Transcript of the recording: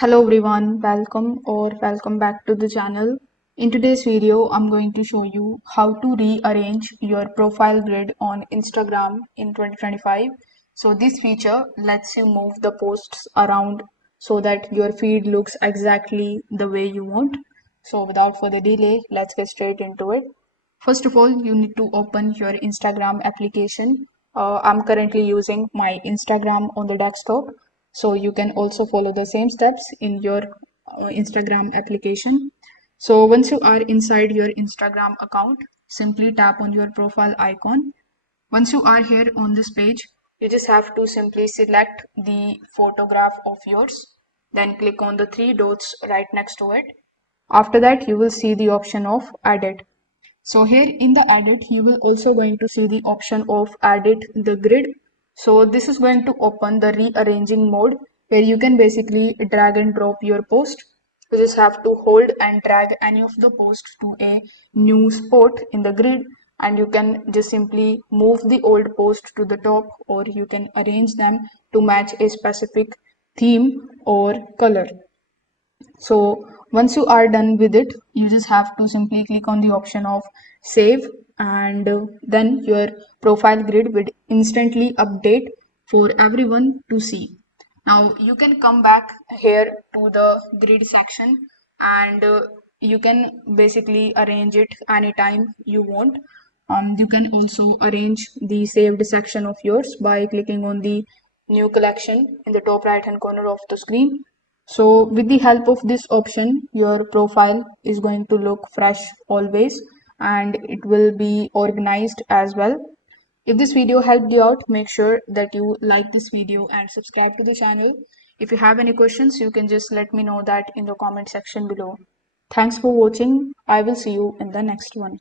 Hello everyone, welcome back to the channel. In today's video, I'm going to show you how to rearrange your profile grid on Instagram in 2025. So this feature lets you move the posts around so that your feed looks exactly the way you want. So without further delay, let's get straight into it. First of all, you need to open your Instagram application. I'm currently using my Instagram on the desktop, so you can also follow the same steps in your Instagram application. So once you are inside your Instagram account, simply tap on your profile icon. Once you are here on this page, you just have to simply select the photograph of yours, then click on the three dots right next to it. After that, you will see the option of edit. So here in the edit, you will also going to see the option of edit the grid. So this is going to open the rearranging mode where you can basically drag and drop your post. You just have to hold and drag any of the post to a new spot in the grid, and you can just simply move the old post to the top, or you can arrange them to match a specific theme or color. So once you are done with it, you just have to simply click on the option of save, and then your profile grid will instantly update for everyone to see. Now you can come back here to the grid section, and you can basically arrange it anytime you want. You can also arrange the saved section of yours by clicking on the new collection in the top right hand corner of the screen. So with the help of this option, your profile is going to look fresh always, and it will be organized as well. If this video helped you out, make sure that you like this video and subscribe to the channel. If you have any questions, you can just let me know that in the comment section below. Thanks for watching. I will see you in the next one.